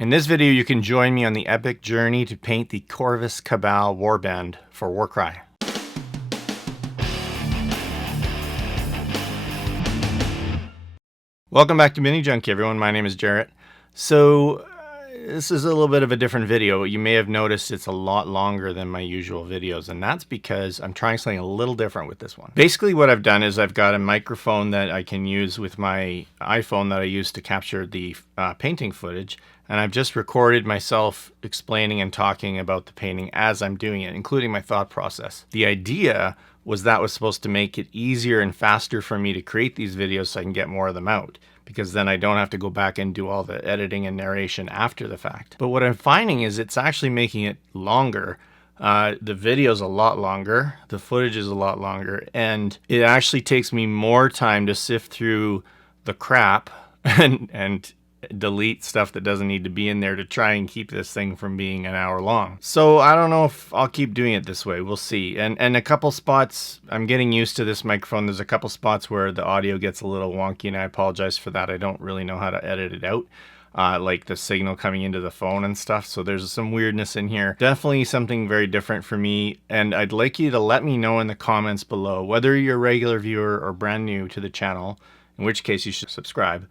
In this video, you can join me on the epic journey to paint the Corvus Cabal Warband for Warcry. Welcome back to MiniJunkie, everyone. My name is Jarrett. So this is a little bit of a different video. You may have noticed it's a lot longer than my usual videos, and that's because I'm trying something a little different with this one. Basically what I've done is I've got a microphone that I can use with my iPhone that I use to capture the painting footage, and I've just recorded myself explaining and talking about the painting as I'm doing it, including my thought process. The idea was that was supposed to make it easier and faster for me to create these videos so I can get more of them out, because then I don't have to go back and do all the editing and narration after the fact. But what I'm finding is it's actually making it longer. The video's a lot longer, the footage is a lot longer, and it actually takes me more time to sift through the crap and delete stuff that doesn't need to be in there to try and keep this thing from being an hour long. So I don't know if I'll keep doing it this way. We'll see. And a couple spots, I'm getting used to this microphone. There's a couple spots where the audio gets a little wonky, and I apologize for that. I don't really know how to edit it out. Like the signal coming into the phone and stuff. So there's some weirdness in here. Definitely something very different for me. And I'd like you to let me know in the comments below, whether you're a regular viewer or brand new to the channel, in which case you should subscribe.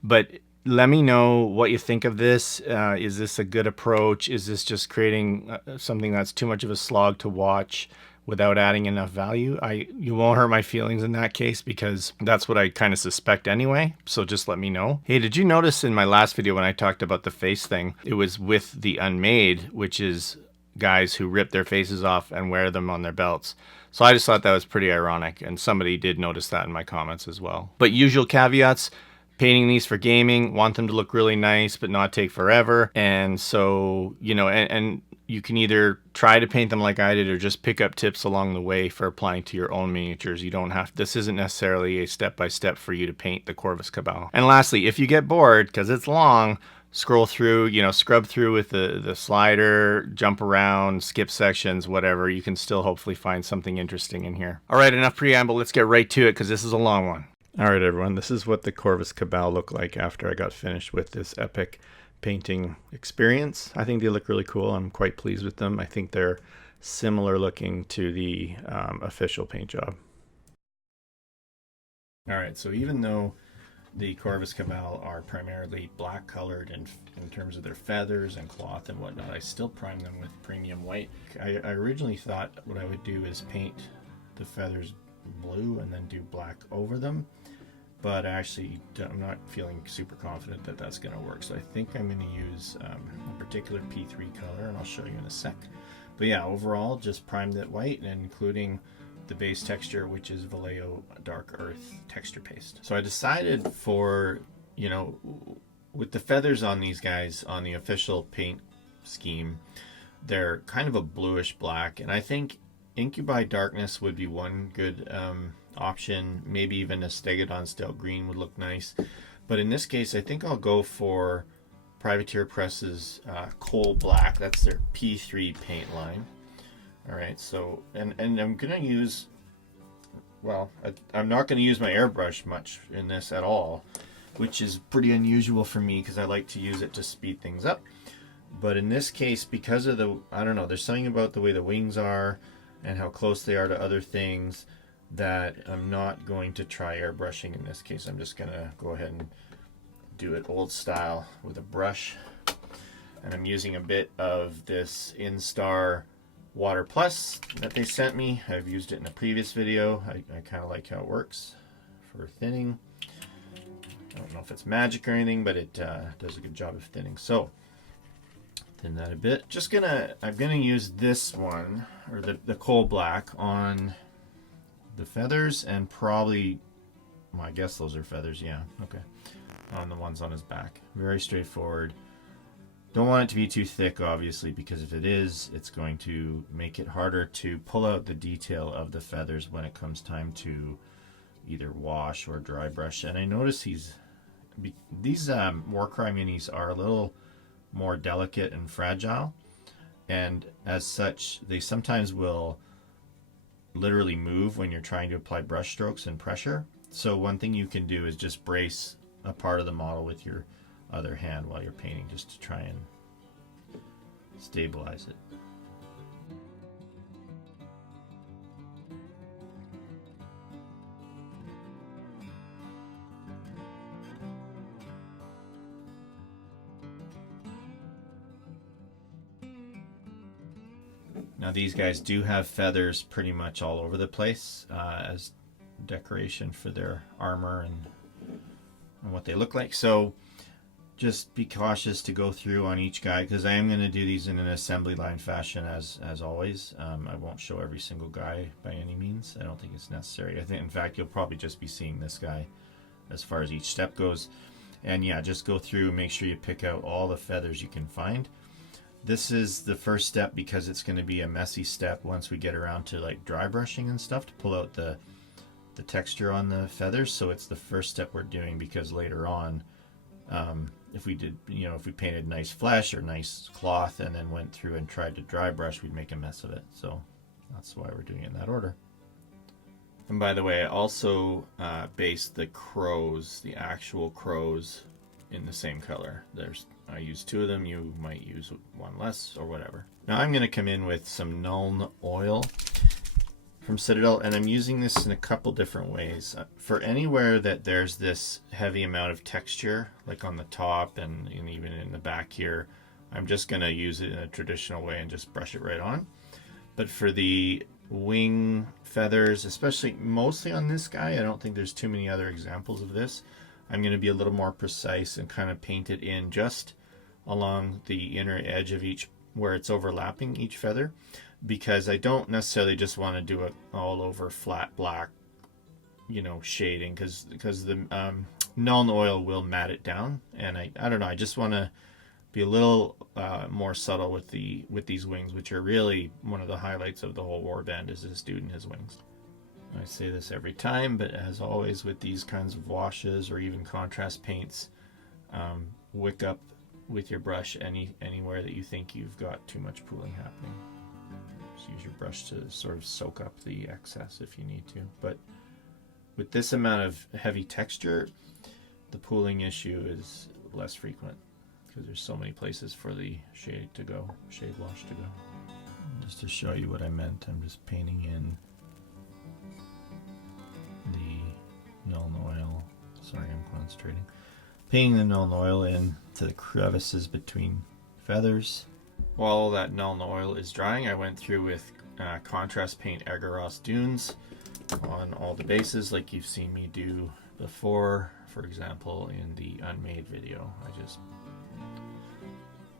But let me know what you think of this. Is this a good approach? Is this just creating something that's too much of a slog to watch without adding enough value? You won't hurt my feelings in that case, because that's what I kind of suspect anyway. So just let me know. Hey, did you notice in my last video when I talked about the face thing, it was with the unmade, which is guys who rip their faces off and wear them on their belts. So I just thought that was pretty ironic, and somebody did notice that in my comments as well. But usual caveats. Painting these for gaming, want them to look really nice but not take forever. And so, you know, and you can either try to paint them like I did or just pick up tips along the way for applying to your own miniatures. You don't have, this isn't necessarily a step-by-step for you to paint the Corvus Cabal. And lastly, if you get bored, because it's long, scroll through, you know, scrub through with the slider, jump around, skip sections, whatever. You can still hopefully find something interesting in here. All right, enough preamble. Let's get right to it, because this is a long one. All right, everyone, this is what the Corvus Cabal looked like after I got finished with this epic painting experience. I think they look really cool. I'm quite pleased with them. I think they're similar looking to the official paint job. All right, so even though the Corvus Cabal are primarily black colored in terms of their feathers and cloth and whatnot, I still prime them with premium white. I originally thought what I would do is paint the feathers blue and then do black over them, but actually I'm not feeling super confident that that's going to work. So I think I'm going to use a particular P3 color, and I'll show you in a sec. But yeah, overall just primed it white, and including the base texture, which is Vallejo Dark Earth texture paste. So I decided for, you know, with the feathers on these guys on the official paint scheme, they're kind of a bluish black, and I think Incubi Darkness would be one good option. Maybe even a Stegodon Steel Green would look nice. But in this case, I think I'll go for Privateer Press's Coal Black. That's their P3 paint line. All right, so, and I'm going to use, well, I'm not going to use my airbrush much in this at all, which is pretty unusual for me because I like to use it to speed things up. But in this case, because of the, I don't know, there's something about the way the wings are and how close they are to other things that I'm not going to try airbrushing in this case. I'm just gonna go ahead and do it old style with a brush. And I'm using a bit of this Instar Water Plus that they sent me. I've used it in a previous video. I kind of like how it works for thinning. I don't know if it's magic or anything, but it does a good job of thinning. So thin that a bit. I'm gonna use this one, or the coal black, on the feathers, and probably, well, I guess those are feathers, yeah, okay, on the ones on his back. Very straightforward. Don't want it to be too thick, obviously, because if it is, it's going to make it harder to pull out the detail of the feathers when it comes time to either wash or dry brush. And I notice these Warcry minis are a little more delicate and fragile, and as such they sometimes will literally move when you're trying to apply brush strokes and pressure. So one thing you can do is just brace a part of the model with your other hand while you're painting, just to try and stabilize it. Now these guys do have feathers pretty much all over the place as decoration for their armor and what they look like. So just be cautious to go through on each guy, because I am going to do these in an assembly line fashion as always. I won't show every single guy by any means. I don't think it's necessary. I think, in fact, you'll probably just be seeing this guy as far as each step goes. And yeah, just go through and make sure you pick out all the feathers you can find. This is the first step because it's going to be a messy step once we get around to like dry brushing and stuff to pull out the texture on the feathers. So it's the first step we're doing, because later on, if we did, if we painted nice flesh or nice cloth and then went through and tried to dry brush, we'd make a mess of it. So that's why we're doing it in that order. And by the way, I also based the crows, the actual crows, in the same color. I used 2 of them. You might use one less or whatever. Now I'm going to come in with some Nuln oil from Citadel, and I'm using this in a couple different ways. For anywhere that there's this heavy amount of texture, like on the top and even in the back here, I'm just going to use it in a traditional way and just brush it right on. But for the wing feathers, especially mostly on this guy, I don't think there's too many other examples of this. I'm going to be a little more precise and kind of paint it in just along the inner edge of each, where it's overlapping each feather, because I don't necessarily just want to do it all over flat black, shading, because the Nuln oil will matte it down, and I don't know, I just want to be a little more subtle with these wings, which are really one of the highlights of the whole warband, is this dude and his wings. I say this every time, but as always with these kinds of washes or even contrast paints, wick up with your brush anywhere that you think you've got too much pooling happening. Just use your brush to sort of soak up the excess if you need to. But with this amount of heavy texture, the pooling issue is less frequent, because there's so many places for the shade wash to go. Just to show you what I meant, I'm just painting in the Nuln oil. Sorry, I'm concentrating. Painting the Nuln oil in to the crevices between feathers. While that Nuln oil is drying, I went through with contrast paint Agaros Dunes on all the bases, like you've seen me do before. For example, in the Unmade video, I just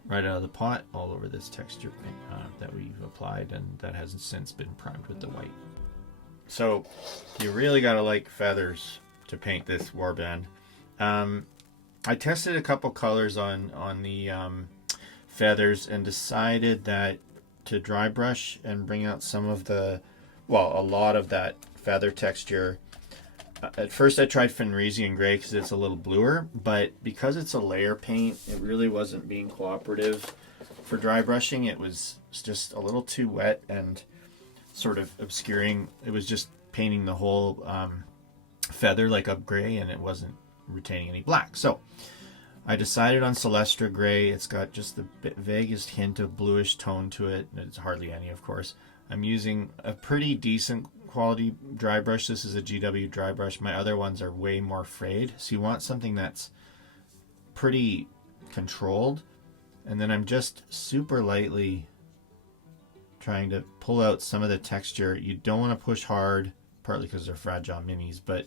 right out of the pot all over this texture that we've applied, and that has since been primed with the white. So you really got to like feathers to paint this warband. I tested a couple colors on the feathers and decided that to dry brush and bring out some of a lot of that feather texture. At first I tried Fenrisian Gray because it's a little bluer, but because it's a layer paint, it really wasn't being cooperative for dry brushing. It was just a little too wet and sort of obscuring. It was just painting the whole feather like a gray, and it wasn't retaining any black. So I decided on Celestra Gray. It's got just the vaguest hint of bluish tone to it. It's hardly any, of course. I'm using a pretty decent quality dry brush. This is a GW dry brush. My other ones are way more frayed. So you want something that's pretty controlled. And then I'm just super lightly trying to pull out some of the texture. You don't want to push hard, partly because they're fragile minis, but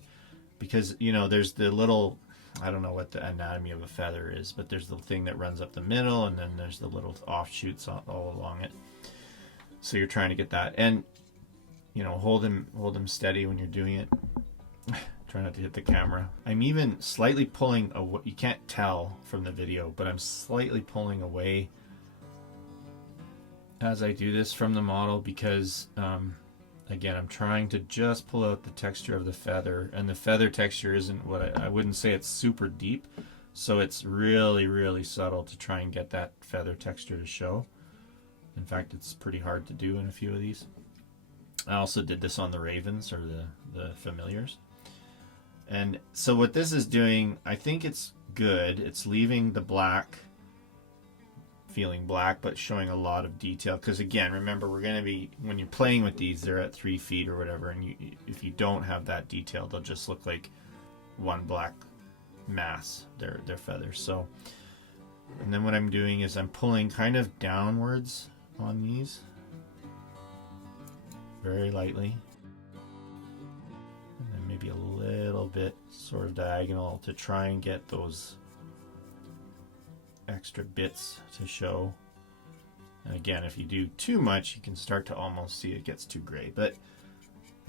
because, there's the little, I don't know what the anatomy of a feather is, but there's the thing that runs up the middle, and then there's the little offshoots all along it. So you're trying to get that, and hold them steady when you're doing it. Try not to hit the camera. I'm even slightly pulling away. You can't tell from the video, but I'm slightly pulling away as I do this from the model, because again, I'm trying to just pull out the texture of the feather, and the feather texture isn't what I wouldn't say it's super deep, so it's really, really subtle to try and get that feather texture to show. In fact, it's pretty hard to do in a few of these. I also did this on the Ravens, or the familiars. And so what this is doing, I think it's good. It's leaving the black feeling black, but showing a lot of detail. Because again, remember, we're going to be, when you're playing with these, they're at 3 feet or whatever, and if you don't have that detail, they'll just look like one black mass, their feathers. So, and then what I'm doing is I'm pulling kind of downwards on these, very lightly, and then maybe a little bit sort of diagonal to try and get those extra bits to show. And again, if you do too much, you can start to almost see it gets too gray, but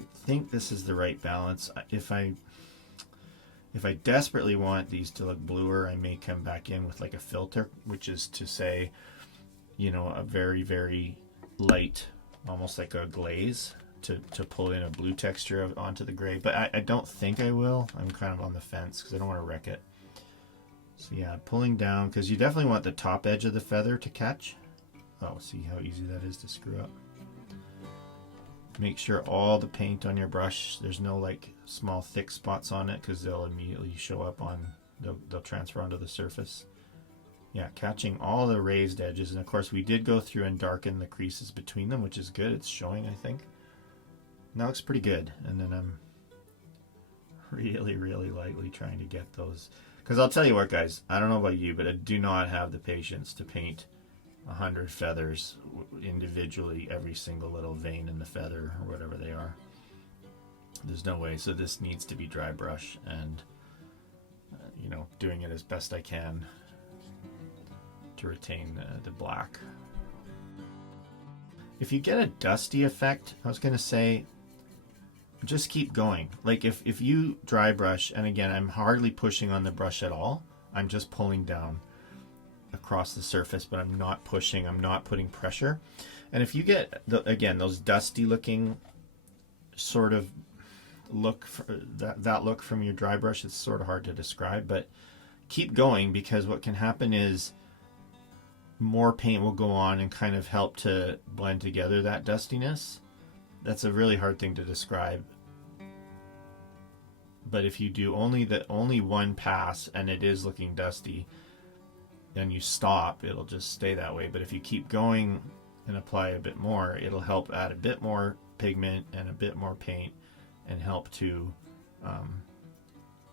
I think this is the right balance. If I desperately want these to look bluer, I may come back in with like a filter, which is to say, you know, a very, very light, almost like a glaze, to pull in a blue texture onto the gray. But I don't think I will. I'm kind of on the fence because I don't want to wreck it. So yeah, pulling down, because you definitely want the top edge of the feather to catch. Oh, see how easy that is to screw up. Make sure all the paint on your brush, there's no like small thick spots on it, because they'll immediately show up on, they'll transfer onto the surface. Yeah, catching all the raised edges. And of course we did go through and darken the creases between them, which is good. It's showing, I think. And that looks pretty good. And then I'm really, really lightly trying to get those. Because I'll tell you what, guys, I don't know about you, but I do not have the patience to paint 100 feathers individually, every single little vein in the feather or whatever they are. There's no way. So this needs to be dry brush, and you know, doing it as best I can to retain the black. If you get a dusty effect, I was going to say, just keep going. Like if you dry brush, and again, I'm hardly pushing on the brush at all. I'm just pulling down across the surface, but I'm not pushing, I'm not putting pressure. And if you get, again, those dusty looking sort of look, that look from your dry brush, it's sort of hard to describe, but keep going, because what can happen is more paint will go on and kind of help to blend together that dustiness. That's a really hard thing to describe. But if you do only one pass and it is looking dusty, then you stop, it'll just stay that way. But if you keep going and apply a bit more, it'll help add a bit more pigment and a bit more paint and help to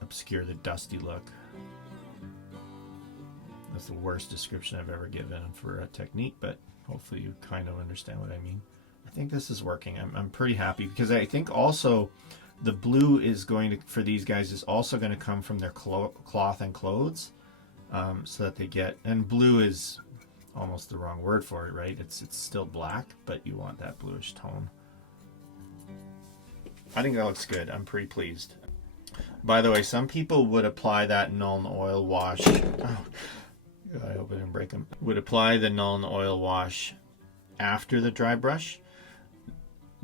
obscure the dusty look. That's the worst description I've ever given for a technique, but hopefully you kind of understand what I mean. I think this is working. I'm pretty happy, because I think also the blue is going to, for these guys, is also going to come from their cloth and clothes, so that they get, and blue is almost the wrong word for it, right? It's still black, but you want that bluish tone. I think that looks good. I'm pretty pleased. By the way, some people would apply that Nuln Oil wash. Oh, I hope I didn't break them. Would apply the Nuln Oil wash after the dry brush.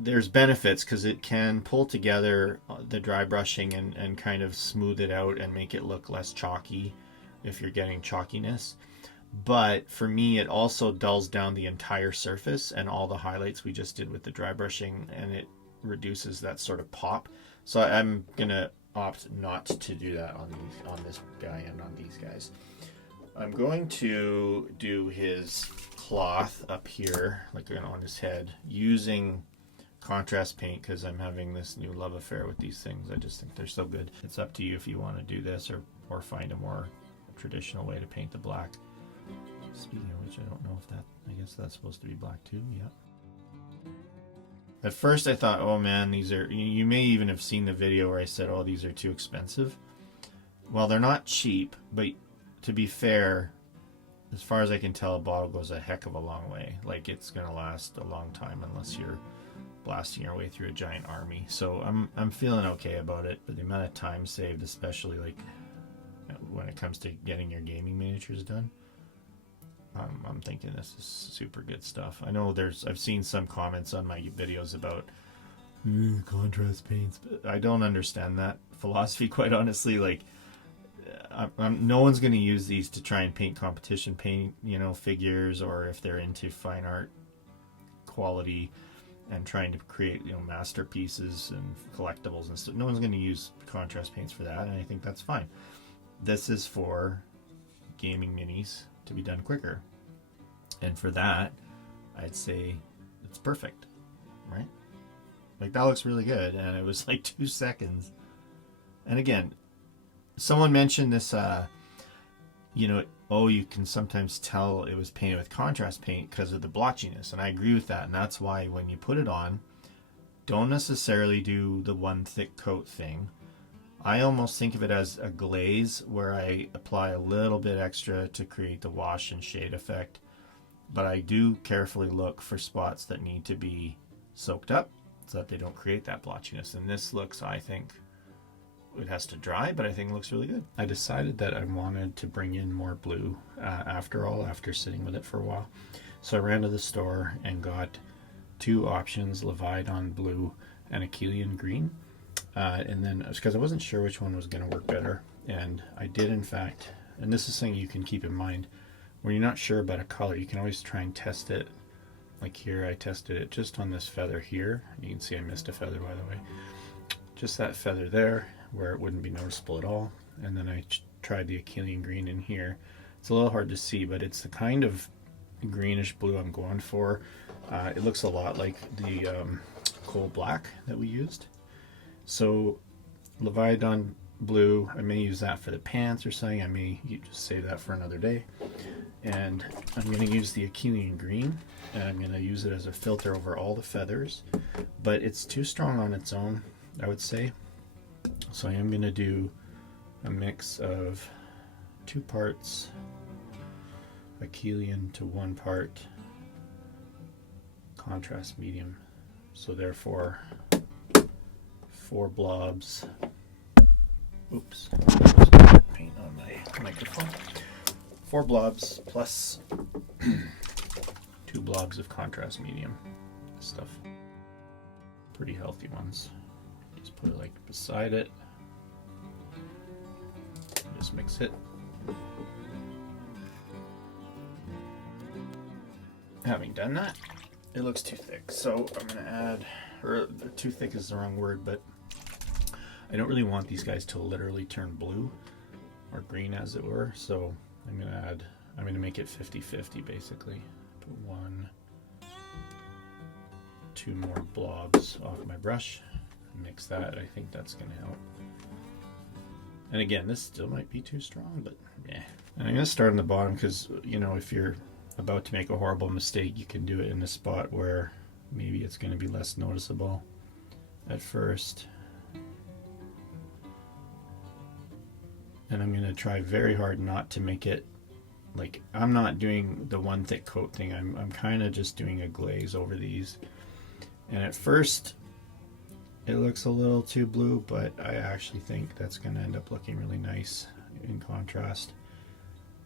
There's benefits, because it can pull together the dry brushing and kind of smooth it out and make it look less chalky if you're getting chalkiness. But for me, it also dulls down the entire surface and all the highlights we just did with the dry brushing, and it reduces that sort of pop. So I'm gonna opt not to do that on this guy and on these guys. I'm going to do his cloth up here, like on his head, using contrast paint, because I'm having this new love affair with these things. I just think they're so good. It's up to you if you want to do this or find a more traditional way to paint the black. Speaking of which, I don't know if that, I guess that's supposed to be black too. Yeah. At first I thought, oh man, these are, you may even have seen the video where I said, oh, these are too expensive. Well, they're not cheap, but to be fair, as far as I can tell, a bottle goes a heck of a long way. Like, it's gonna last a long time unless you're blasting your way through a giant army. So I'm feeling okay about it, but the amount of time saved, especially like when it comes to getting your gaming miniatures done, I'm thinking this is super good stuff. I know I've seen some comments on my videos about contrast paints, but I don't understand that philosophy, quite honestly. Like, no one's going to use these to try and paint competition paint, figures, or if they're into fine art quality and trying to create, masterpieces and collectibles and stuff. No one's going to use contrast paints for that, and I think that's fine. this is for gaming minis to be done quicker. And for that, I'd say it's perfect, right? Like, that looks really good, and it was like 2 seconds. And again, someone mentioned this, you know, oh, you can sometimes tell it was painted with contrast paint because of the blotchiness, and I agree with that. And that's why when you put it on, don't necessarily do the one thick coat thing. I almost think of it as a glaze where I apply a little bit extra to create the wash and shade effect. But I do carefully look for spots that need to be soaked up so that they don't create that blotchiness. And this looks, I think, it has to dry, but I think it looks really good. I decided that I wanted to bring in more blue after sitting with it for a while. So I ran to the store and got 2 options, Leviathan blue and Achillean green. And then, because I wasn't sure which one was going to work better, and I did in fact, and this is something you can keep in mind, when you're not sure about a color, you can always try and test it. Like here, I tested it just on this feather here. You can see I missed a feather, by the way. Just that feather there, where it wouldn't be noticeable at all. And then I tried the Achillean green in here. It's a little hard to see, but it's the kind of greenish blue I'm going for. It looks a lot like the coal black that we used. So Leviathan blue, I may use that for the pants or something. I may just save that for another day. And I'm going to use the Achillean green, and I'm going to use it as a filter over all the feathers, but it's too strong on its own, I would say. So I am going to do a mix of 2 parts Achillean to 1 part contrast medium. So therefore 4 blobs. Oops. Paint on my microphone. 4 blobs plus 2 blobs of contrast medium stuff. Pretty healthy ones. Just put it like beside it. Just mix it. Having done that, it looks too thick, so I'm going to add, or too thick is the wrong word, but I don't really want these guys to literally turn blue or green, as it were, so I'm going to make it 50-50 basically. Put 1, 2 more blobs off my brush, mix that. I think that's going to help. And again, this still might be too strong, but yeah. And I'm going to start on the bottom because, you know, if you're about to make a horrible mistake, you can do it in a spot where maybe it's going to be less noticeable at first. And I'm going to try very hard not to make it like, I'm not doing the one thick coat thing. I'm kind of just doing a glaze over these. And at first it looks a little too blue, but I actually think that's going to end up looking really nice in contrast,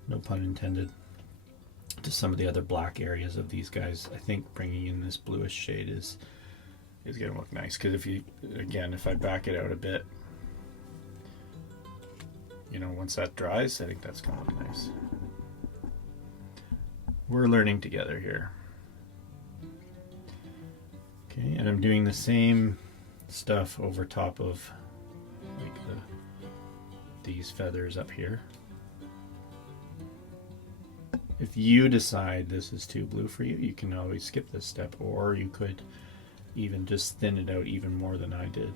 no pun intended, to some of the other black areas of these guys. I think bringing in this bluish shade is going to look nice, because if I back it out a bit, you know, once that dries, I think that's going to look nice. We're learning together here. Okay, and I'm doing the same stuff over top of like these feathers up here. If you decide this is too blue for you, you can always skip this step, or you could even just thin it out even more than I did.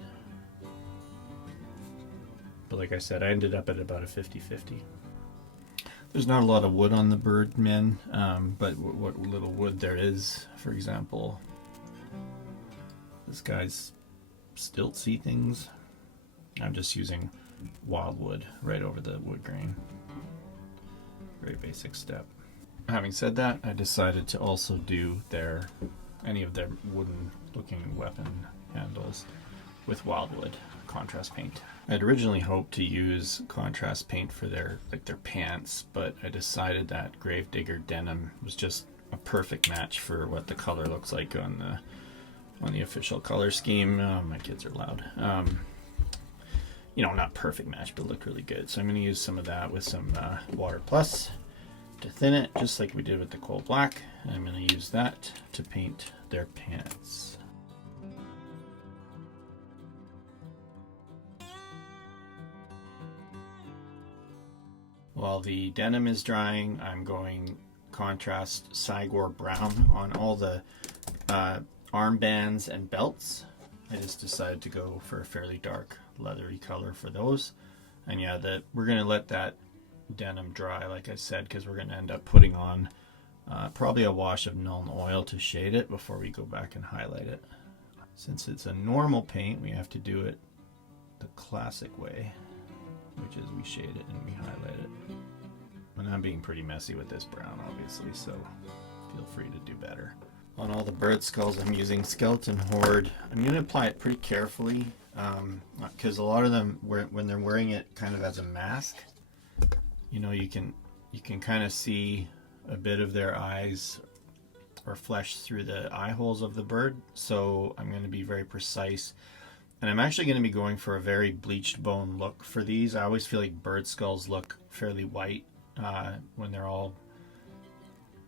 But like I said, I ended up at about a 50-50. There's not a lot of wood on the bird men, but what little wood there is, for example, this guy's stiltsy things, I'm just using wildwood right over the wood grain. Very basic step. Having said that, I decided to also do any of their wooden looking weapon handles with wildwood contrast paint. I'd originally hoped to use contrast paint for their pants, but I decided that Gravedigger denim was just a perfect match for what the color looks like on the official color scheme. My kids are loud. You know, not perfect match, but looked really good. So I'm going to use some of that with some Water Plus to thin it, just like we did with the coal black. And I'm going to use that to paint their pants. While the denim is drying, I'm going contrast Gore brown on all the armbands and belts. I just decided to go for a fairly dark leathery color for those. And yeah, we're going to let that denim dry, like I said, because we're going to end up putting on probably a wash of Nuln Oil to shade it before we go back and highlight it. Since it's a normal paint, we have to do it the classic way, which is we shade it and we highlight it. And I'm being pretty messy with this brown, obviously, so feel free to do better. On all the bird skulls, I'm using Skeleton Horde. I'm going to apply it pretty carefully, because a lot of them, when they're wearing it kind of as a mask, you know, you can kind of see a bit of their eyes or flesh through the eye holes of the bird. So I'm going to be very precise. And I'm actually going to be going for a very bleached bone look for these. I always feel like bird skulls look fairly white when they're all,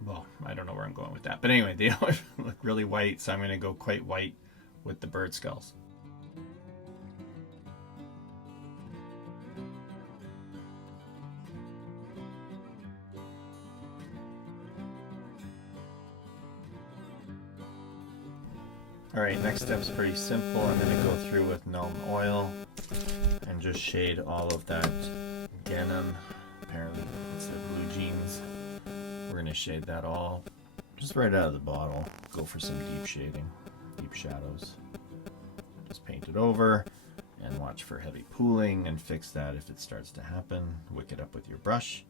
well, I don't know where I'm going with that. But anyway, they always look really white, so I'm going to go quite white with the bird skulls. Alright, next step's pretty simple. I'm going to go through with Nuln Oil and just shade all of that denim. Apparently it's the blue jeans. We're going to shade that all just right out of the bottle. Go for some deep shading, deep shadows. Just paint it over and watch for heavy pooling and fix that if it starts to happen. Wick it up with your brush.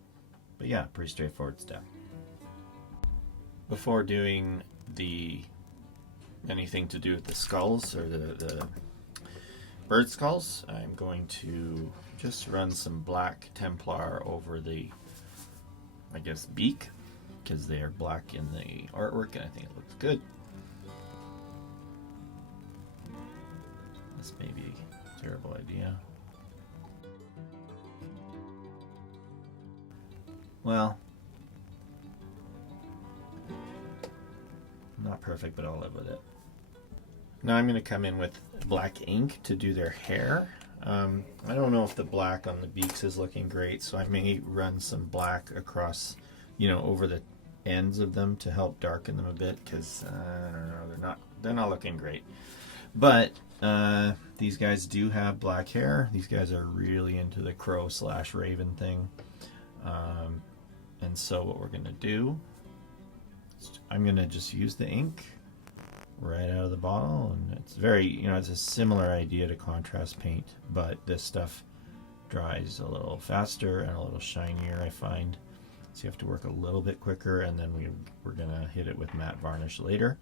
But yeah, pretty straightforward step. Before doing anything to do with the skulls or the bird skulls, I'm going to just run some black Templar over the, I guess, beak, because they are black in the artwork and I think it looks good. This may be a terrible idea. Well, not perfect, but I'll live with it. Now I'm going to come in with black ink to do their hair. I don't know if the black on the beaks is looking great, so I may run some black across, you know, over the ends of them to help darken them a bit, because I don't know, they're not looking great. But these guys do have black hair. These guys are really into the crow / raven thing. And so what we're going to do, I'm going to just use the ink right out of the bottle, and it's very, you know, it's a similar idea to contrast paint, but this stuff dries a little faster and a little shinier, I find. So you have to work a little bit quicker, and then we're going to hit it with matte varnish later.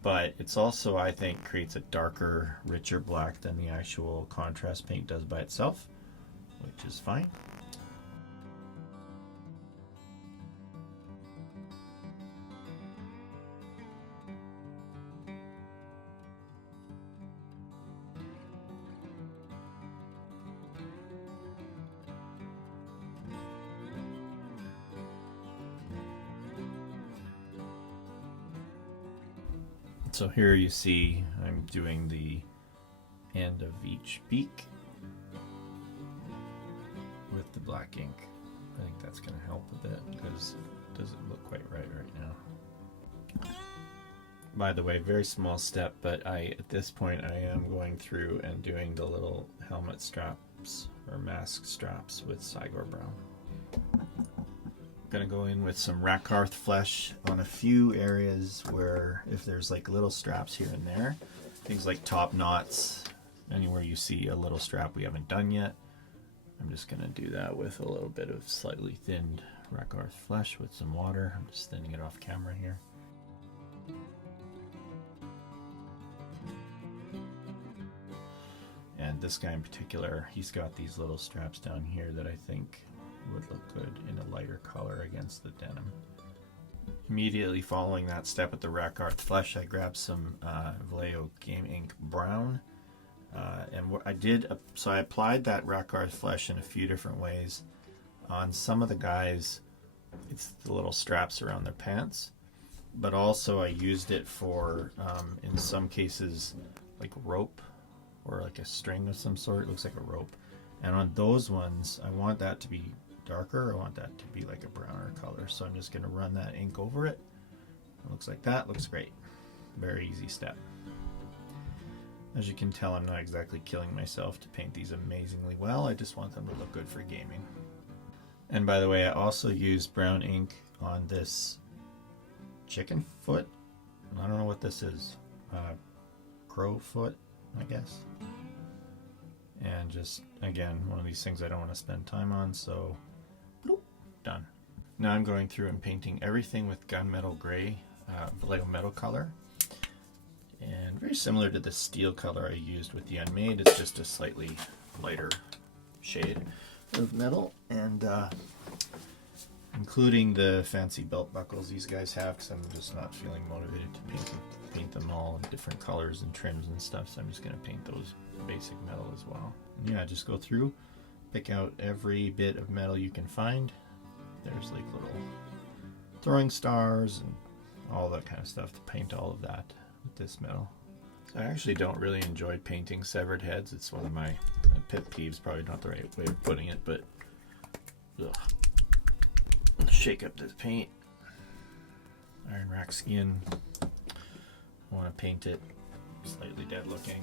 But it's also, I think, creates a darker, richer black than the actual contrast paint does by itself, which is fine. So here you see I'm doing the end of each beak with the black ink. I think that's going to help a bit because it doesn't look quite right now. By the way, very small step, but at this point I am going through and doing the little helmet straps or mask straps with Gore brown. Gonna go in with some Rakarth flesh on a few areas where if there's like little straps here and there, things like top knots, anywhere you see a little strap we haven't done yet, I'm just gonna do that with a little bit of slightly thinned Rakarth flesh with some water. I'm just thinning it off camera here. And this guy in particular, he's got these little straps down here that I think would look good in a lighter color against the denim. Immediately following that step with the Rakarth flesh, I grabbed some Vallejo Game Ink Brown. And what I did, so I applied that Rakarth flesh in a few different ways. On some of the guys, it's the little straps around their pants, but also I used it for, in some cases, like rope or like a string of some sort. It looks like a rope. And on those ones, I want that to be darker. I want that to be like a browner color. So I'm just going to run that ink over it. It looks like that. Looks great. Very easy step. As you can tell, I'm not exactly killing myself to paint these amazingly well. I just want them to look good for gaming. And by the way, I also used brown ink on this chicken foot. I don't know what this is. Crow foot, I guess. And just, again, one of these things I don't want to spend time on, so bloop, done. Now I'm going through and painting everything with gunmetal gray, like a metal color. And very similar to the steel color I used with the Unmade, it's just a slightly lighter shade of metal. And including the fancy belt buckles these guys have, because I'm just not feeling motivated to paint them all in different colors and trims and stuff, so I'm just going to paint those basic metal as well. And yeah, just go through, pick out every bit of metal you can find. There's like little throwing stars and all that kind of stuff to paint all of that with this metal. So I actually don't really enjoy painting severed heads. It's one of my pet peeves, probably not the right way of putting it, but ugh. Shake up this paint. Iron rack skin. I want to paint it slightly dead looking,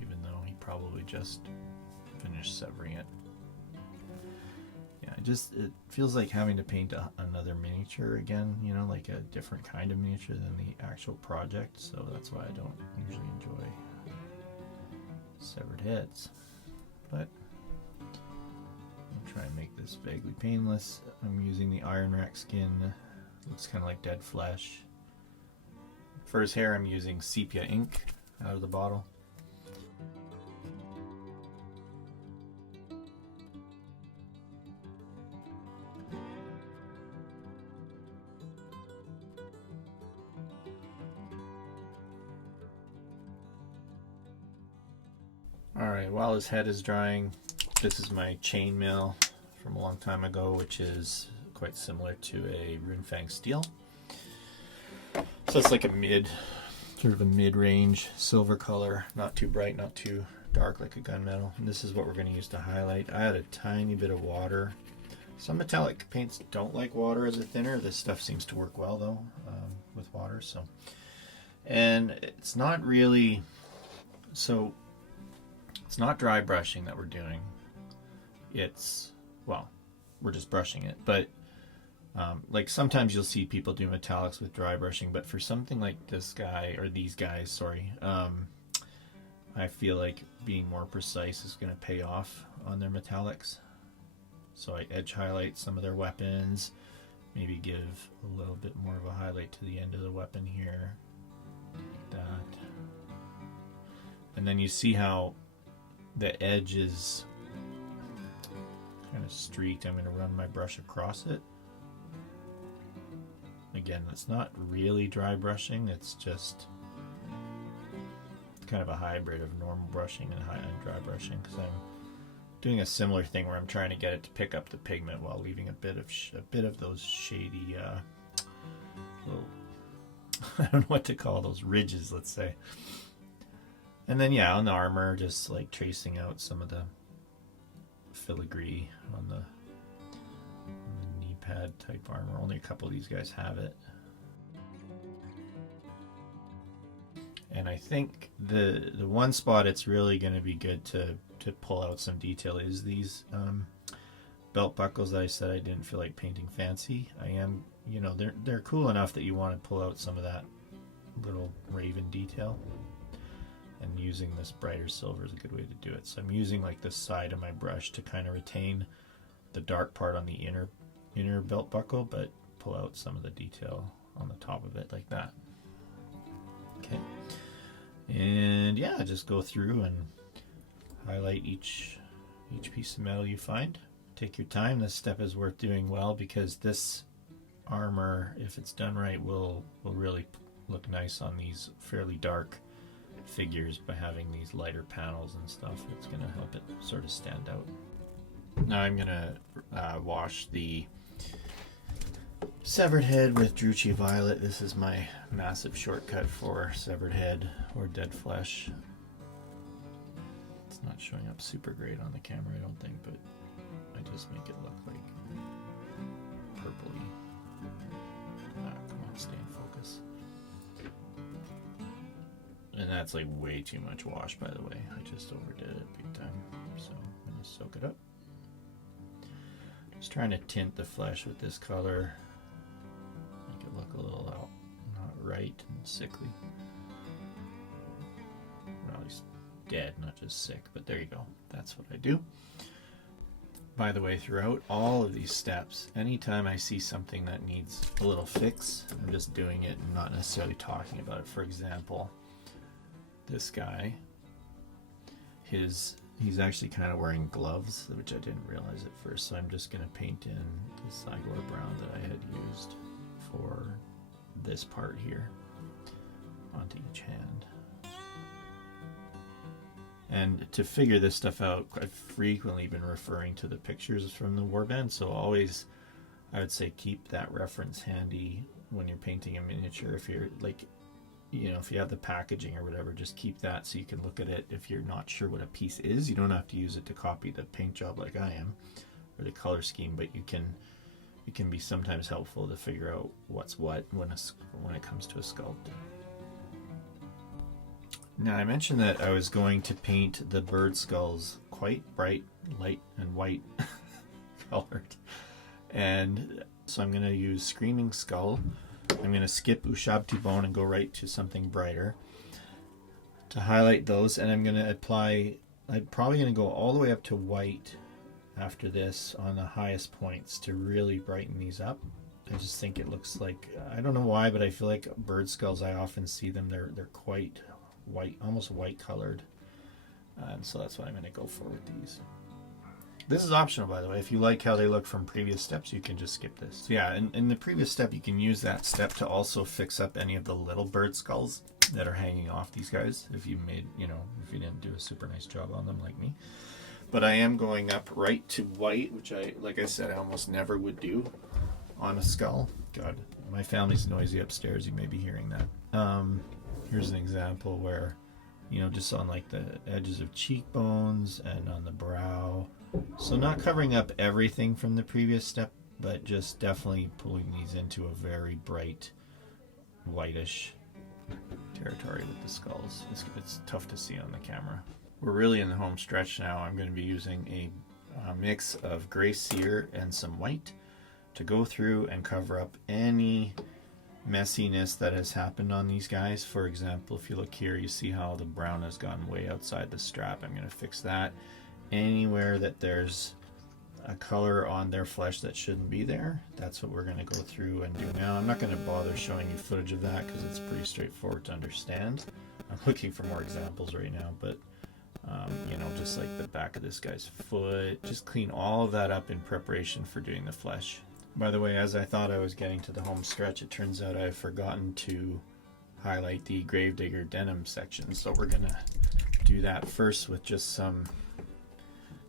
even though he probably just finished severing it. Yeah, it feels like having to paint another miniature again, you know, like a different kind of miniature than the actual project, so that's why I don't usually enjoy severed heads. But I'll try and make this vaguely painless. I'm using the iron rack skin. Looks kind of like dead flesh. For his hair, I'm using sepia ink out of the bottle. Alright, while his head is drying, this is my chainmail from a long time ago, which is quite similar to a Runefang steel. So it's like a sort of a mid-range silver color, not too bright, not too dark like a gunmetal. And this is what we're going to use to highlight. I add a tiny bit of water. Some metallic paints don't like water as a thinner. This stuff seems to work well though with water. And it's not really, so it's not dry brushing that we're doing. It's, well, we're just brushing it, but like sometimes you'll see people do metallics with dry brushing, but for something like this guy, or these guys, sorry, I feel like being more precise is going to pay off on their metallics. So I edge highlight some of their weapons, maybe give a little bit more of a highlight to the end of the weapon here, like that. And then you see how the edge is kind of streaked. I'm going to run my brush across it. Again, it's not really dry brushing, it's just kind of a hybrid of normal brushing and dry brushing, because I'm doing a similar thing where I'm trying to get it to pick up the pigment while leaving a bit of those shady little I don't know what to call those ridges, let's say. And then yeah, on the armor, just like tracing out some of the filigree on the knee pad type armor. Only a couple of these guys have it. And I think the one spot it's really going to be good to pull out some detail is these belt buckles that I said I didn't feel like painting fancy. I am, you know, they're cool enough that you want to pull out some of that little raven detail. And using this brighter silver is a good way to do it. So I'm using like the side of my brush to kind of retain the dark part on the inner belt buckle, but pull out some of the detail on the top of it like that. Okay. And yeah, just go through and highlight each piece of metal you find. Take your time. This step is worth doing well, because this armor, if it's done right, will really look nice on these fairly dark figures by having these lighter panels and stuff. It's going to help it sort of stand out. Now I'm going to wash the severed head with Druchii Violet. This is my massive shortcut for severed head or dead flesh. It's not showing up super great on the camera, I don't think, but I just make it look like purpley. Come on, stay in focus. And that's like way too much wash, by the way. I just overdid it big time. So I'm going to soak it up. Just trying to tint the flesh with this color. Make it look a little out, not right and sickly. Well, at least dead, not just sick, but there you go. That's what I do. By the way, throughout all of these steps, anytime I see something that needs a little fix, I'm just doing it and not necessarily talking about it. For example, this guy, he's actually kind of wearing gloves, which I didn't realize at first, so I'm just going to paint in this Igor brown that I had used for this part here onto each hand. And to figure this stuff out, I've frequently been referring to the pictures from the Warband, so always, I would say, keep that reference handy when you're painting a miniature. If you're like, you know, if you have the packaging or whatever, just keep that so you can look at it. If you're not sure what a piece is, you don't have to use it to copy the paint job like I am, or the color scheme, but it can be sometimes helpful to figure out what's what when it comes to a sculpt. Now, I mentioned that I was going to paint the bird skulls quite bright, light, and white colored. And so I'm going to use Screaming Skull. I'm going to skip Ushabti Bone and go right to something brighter to highlight those. And I'm going to apply, I'm probably going to go all the way up to white after this on the highest points to really brighten these up. I just think it looks like, I don't know why, but I feel like bird skulls, I often see them, they're quite white, almost white colored, and so that's what I'm going to go for with these. This is optional, by the way. If you like how they look from previous steps, you can just skip this. So yeah, in the previous step, you can use that step to also fix up any of the little bird skulls that are hanging off these guys, if you made, you know, if you didn't do a super nice job on them like me. But I am going up right to white, which like I said, I almost never would do on a skull. God, my family's noisy upstairs, you may be hearing that. Here's an example where, you know, just on like the edges of cheekbones and on the brow. So not covering up everything from the previous step, but just definitely pulling these into a very bright whitish territory with the skulls. It's tough to see on the camera. We're really in the home stretch now. I'm going to be using a mix of gray cere and some white to go through and cover up any messiness that has happened on these guys. For example, if you look here, you see how the brown has gone way outside the strap. I'm going to fix that. Anywhere that there's a color on their flesh that shouldn't be there, that's what we're going to go through and do now. I'm not going to bother showing you footage of that because it's pretty straightforward to understand. I'm looking for more examples right now, but you know, just like the back of this guy's foot, just clean all of that up in preparation for doing the flesh. By the way, as I thought I was getting to the home stretch, it turns out I've forgotten to highlight the Gravedigger denim section. So we're going to do that first with just some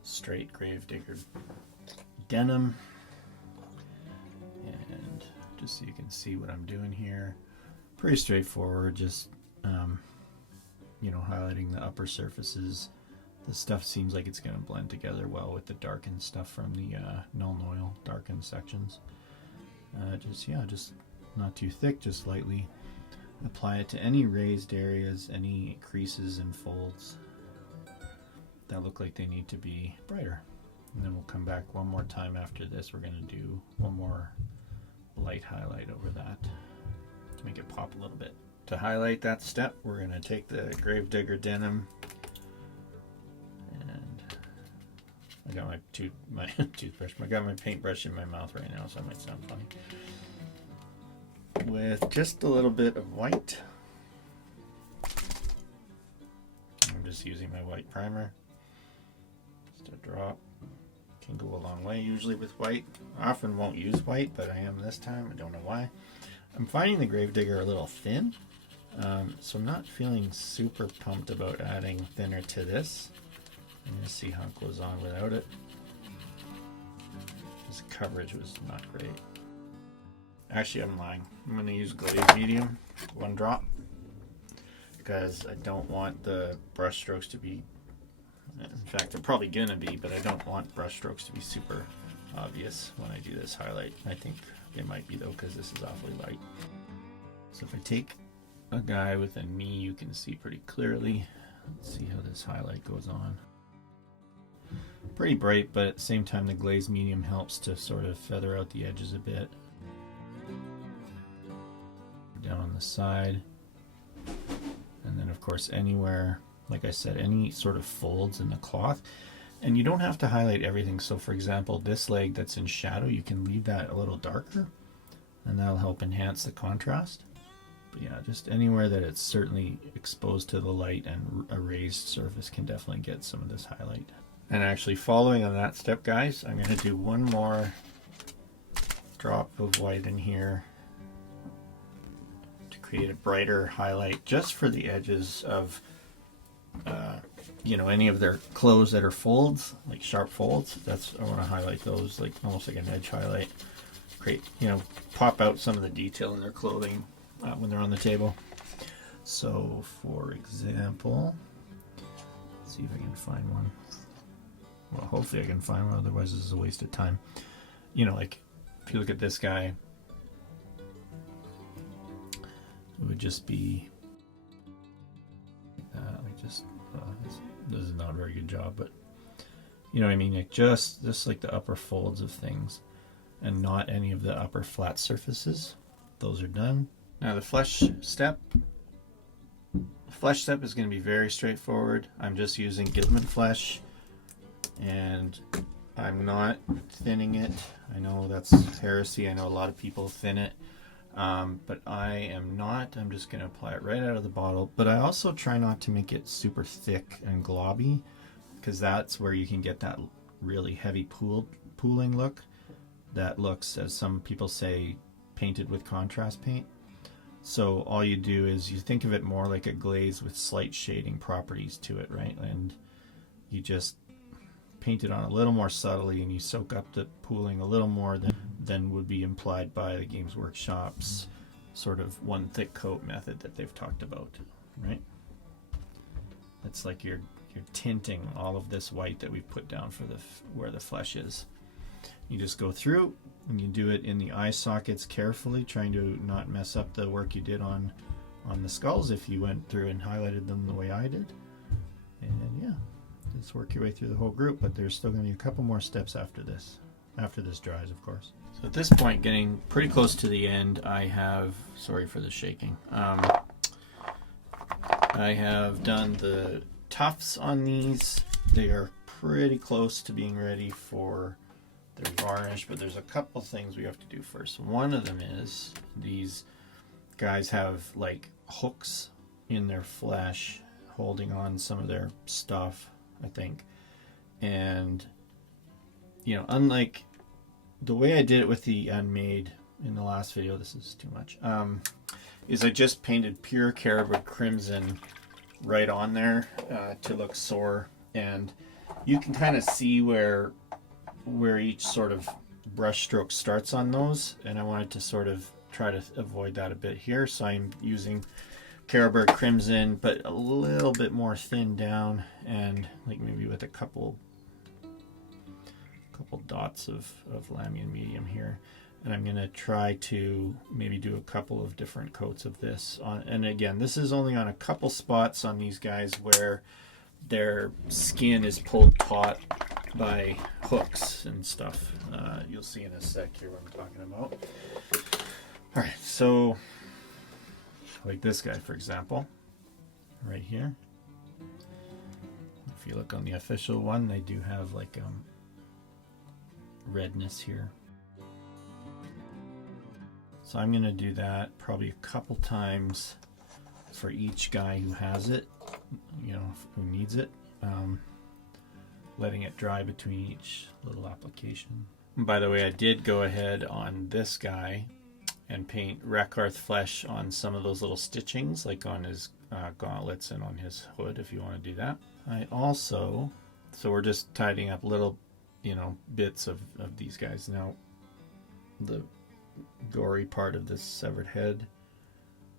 straight Gravedigger denim. And just so you can see what I'm doing here. Pretty straightforward, just, you know, highlighting the upper surfaces. The stuff seems like it's going to blend together well with the darkened stuff from the Null Oil darkened sections. Just not too thick, just lightly apply it to any raised areas, any creases and folds that look like they need to be brighter. And then we'll come back one more time after this. We're going to do one more light highlight over that to make it pop a little bit. To highlight that step, we're going to take the Gravedigger denim. I got my toothbrush. I got my paintbrush in my mouth right now, so it might sound funny. With just a little bit of white. I'm just using my white primer. Just a drop. Can go a long way usually with white. I often won't use white, but I am this time. I don't know why. I'm finding the Gravedigger a little thin, so I'm not feeling super pumped about adding thinner to this. I'm going to see how it goes on without it. This coverage was not great. Actually, I'm lying. I'm going to use glaze medium, one drop, because I don't want the brush strokes to be In fact, they're probably gonna be, but I don't want brush strokes to be super obvious when I do this highlight. I think they might be though, because this is awfully light. So if I take a guy with a knee, you can see pretty clearly. Let's see how this highlight goes on. Pretty bright, but at the same time the glaze medium helps to sort of feather out the edges a bit. Down on the side. And then of course anywhere, like I said, any sort of folds in the cloth. And you don't have to highlight everything. So for example, this leg that's in shadow, you can leave that a little darker and that'll help enhance the contrast. But yeah, just anywhere that it's certainly exposed to the light and a raised surface can definitely get some of this highlight. And actually following on that step, guys, I'm going to do one more drop of white in here to create a brighter highlight just for the edges of you know, any of their clothes that are folds, like sharp folds. That's, I want to highlight those, like almost like an edge highlight. Create, you know, pop out some of the detail in their clothing when they're on the table. So for example, let's see if I can find one. Well, hopefully I can find one, otherwise this is a waste of time. You know, like if you look at this guy, it would just be like just this is not a very good job, but you know what I mean, like just like the upper folds of things and not any of the upper flat surfaces. Those are done. Now the flesh step is going to be very straightforward. I'm just using Gilman flesh and I'm not thinning it. I know that's heresy. I know a lot of people thin it. But I am not. I'm just going to apply it right out of the bottle. But I also try not to make it super thick and globby, because that's where you can get that really heavy pooling look that looks, as some people say, painted with contrast paint. So all you do is you think of it more like a glaze with slight shading properties to it, right? And you just paint it on a little more subtly, and you soak up the pooling a little more than would be implied by the Games Workshop's sort of one thick coat method that they've talked about, right? It's like you're tinting all of this white that we've put down for where the flesh is. You just go through and you do it in the eye sockets carefully, trying to not mess up the work you did on the skulls if you went through and highlighted them the way I did. And yeah, just work your way through the whole group, but there's still going to be a couple more steps after this dries, of course. So at this point, getting pretty close to the end, I have, sorry for the shaking, I have done the tufts on these. They are pretty close to being ready for their varnish, but there's a couple things we have to do first. One of them is these guys have like hooks in their flesh holding on some of their stuff, I think. And you know, unlike the way I did it with the unmade in the last video, this is too much, is I just painted pure Caribou Crimson right on there to look sore, and you can kind of see where each sort of brush stroke starts on those, and I wanted to sort of try to avoid that a bit here, so I'm using Caribou Crimson but a little bit more thinned down, and like maybe with a couple dots of Lamian medium here. And I'm going to try to maybe do a couple of different coats of this on, and again, this is only on a couple spots on these guys where their skin is pulled taut by hooks and stuff. You'll see in a sec here what I'm talking about. Alright, so like this guy, for example, right here. If you look on the official one, they do have like redness here. So I'm going to do that probably a couple times for each guy who has it, you know, who needs it, letting it dry between each little application. And by the way, I did go ahead on this guy and paint Rakarth flesh on some of those little stitchings, like on his gauntlets and on his hood, if you want to do that. I also, so we're just tidying up little, you know, bits of these guys. Now, the gory part of this severed head,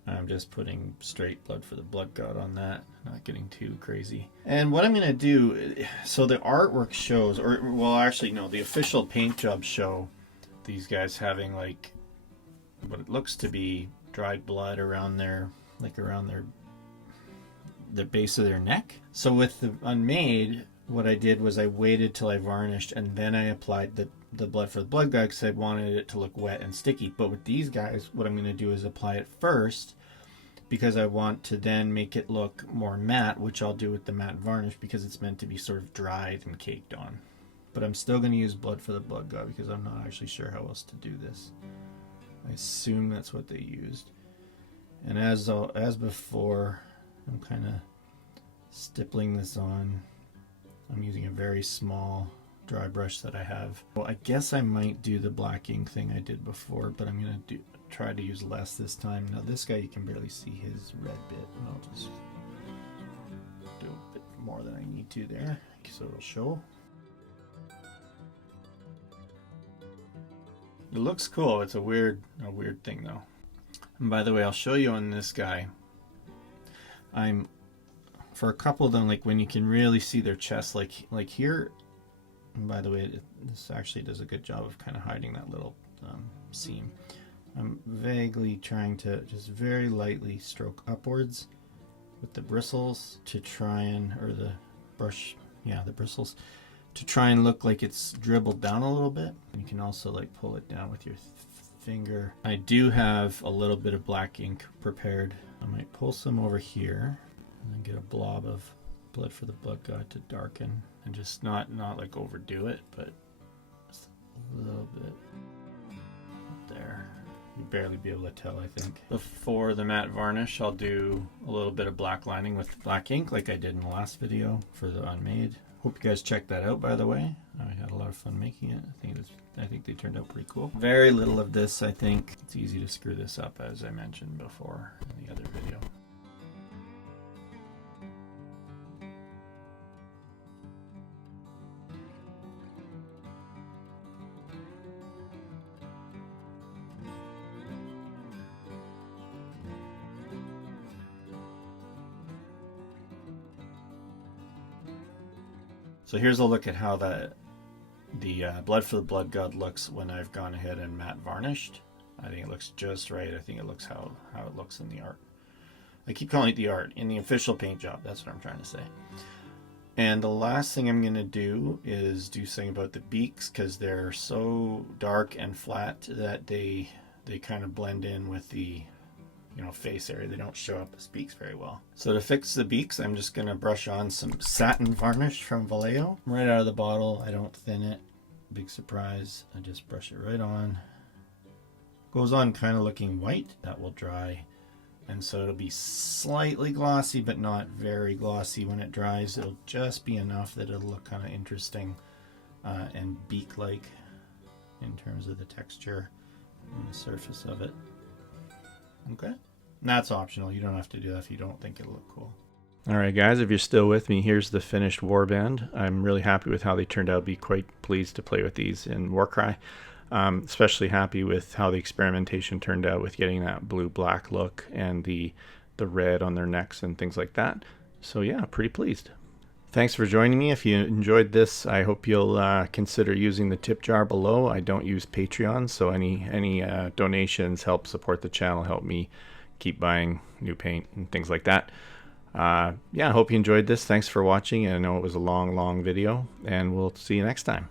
I'm just putting straight blood for the blood god on that, not getting too crazy. And what I'm going to do, so the artwork shows, or well actually no, the official paint jobs show these guys having like what it looks to be dried blood around their, like around the base of their neck. So with the unmade, what I did was I waited till I varnished and then I applied the blood for the blood god because I wanted it to look wet and sticky. But with these guys, what I'm going to do is apply it first because I want to then make it look more matte, which I'll do with the matte varnish because it's meant to be sort of dried and caked on. But I'm still going to use blood for the blood god because I'm not actually sure how else to do this. I assume that's what they used. And as before, I'm kind of stippling this on. I'm using a very small dry brush that I have. Well, I guess I might do the black ink thing I did before, but I'm going to try to use less this time. Now this guy, you can barely see his red bit, and I'll just do a bit more than I need to there so it'll show. It looks cool. It's a weird thing though. And by the way, I'll show you on this guy. For a couple of them, like when you can really see their chest, like here. And by the way, this actually does a good job of kind of hiding that little seam. I'm vaguely trying to just very lightly stroke upwards with the bristles to try and, or the brush, yeah, the bristles, to try and look like it's dribbled down a little bit. And you can also like pull it down with your finger. I do have a little bit of black ink prepared. I might pull some over here and then get a blob of blood for the blood god to darken and just not like overdo it, but just a little bit there. You'd barely be able to tell, I think. Before the matte varnish, I'll do a little bit of black lining with black ink like I did in the last video for the unmade. Hope you guys checked that out, by the way. I had a lot of fun making it. I think they turned out pretty cool. Very little of this, I think. It's easy to screw this up, as I mentioned before in the other video. So here's a look at how the blood for the blood god looks when I've gone ahead and matte varnished. I think it looks just right. I think it looks how it looks in the art. I keep calling it the art. In the official paint job, that's what I'm trying to say. And the last thing I'm going to do is do something about the beaks because they're so dark and flat that they kind of blend in with the face area. They don't show up as beaks very well. So to fix the beaks, I'm just going to brush on some satin varnish from Vallejo. Right out of the bottle. I don't thin it. Big surprise. I just brush it right on. Goes on kind of looking white. That will dry. And so it'll be slightly glossy, but not very glossy when it dries. It'll just be enough that it'll look kind of interesting and beak-like in terms of the texture and the surface of it. Okay, and that's optional. You don't have to do that if you don't think it'll look cool. All right, guys, if you're still with me, here's the finished warband. I'm really happy with how they turned out. Be quite pleased to play with these in Warcry. Especially happy with how the experimentation turned out with getting that blue-black look and the red on their necks and things like that. So yeah, pretty pleased. Thanks for joining me. If you enjoyed this, I hope you'll consider using the tip jar below. I don't use Patreon, so any donations help support the channel, help me keep buying new paint and things like that. Yeah, I hope you enjoyed this. Thanks for watching. I know it was a long video, and we'll see you next time.